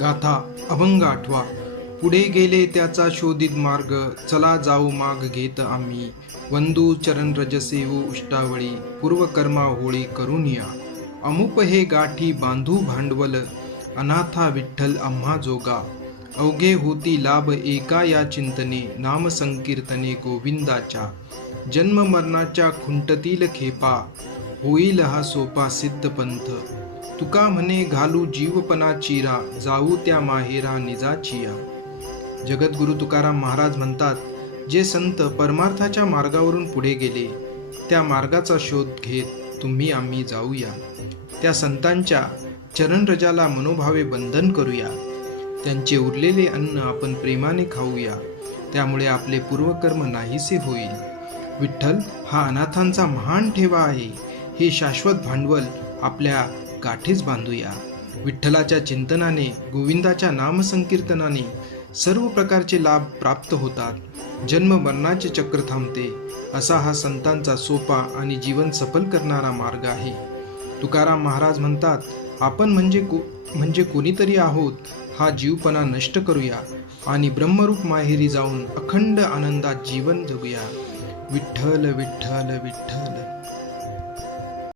गाथा अभंग आठवा. पुढे गेले त्याचा शोधित मार्ग, चला जाऊ माग घेत आम्ही. वंदू चरण रजसेवू उष्टावळी, पूर्वकर्मा होळी करून या. अमुप हे गाठी बांधू भांडवल, अनाथा विठ्ठल आम्हा जोगा. अवघे होती लाभ एका या चिंतने, नाम संकीर्तने गोविंदाच्या. जन्म मरणाच्या खुंटतील खेपा, होईल हा सोपा सिद्ध पंथ. तुका म्हणे घालू जीवपणा चिरा, जाऊ त्या माहेरा निजाचिया. जगद्गुरु तुकाराम महाराज म्हणतात, जे संत परमार्थाच्या मार्गावरून पुढे गेले, त्या मार्गाचा शोध घेत तुम्ही आम्ही जाऊया. त्या संतांच्या चरणरजाला मनोभावे बंधन करूया. त्यांचे उरलेले अन्न आपण प्रेमाने खाऊया. त्यामुळे आपले पूर्वकर्म नाहीसे होईल. विठ्ठल हा अनाथांचा महान ठेवा आहे. हे शाश्वत भांडवल आपल्या गाठीच बांधूया. विठ्ठलाच्या चिंतनाने, गोविंदाच्या नामसंकीर्तनाने सर्व प्रकारचे लाभ प्राप्त होतात. जन्म मरणाचे चक्र थांबते. असा हा संतांचा सोपा आणि जीवन सफल करणारा मार्ग आहे. तुकाराम महाराज म्हणतात, आपण म्हणजे कोणीतरी आहोत. हा जीवपणा नष्ट करूया आणि ब्रह्मरूप माहेरी जाऊन अखंड आनंदात जीवन जगूया. विठ्ठल विठ्ठल विठ्ठल.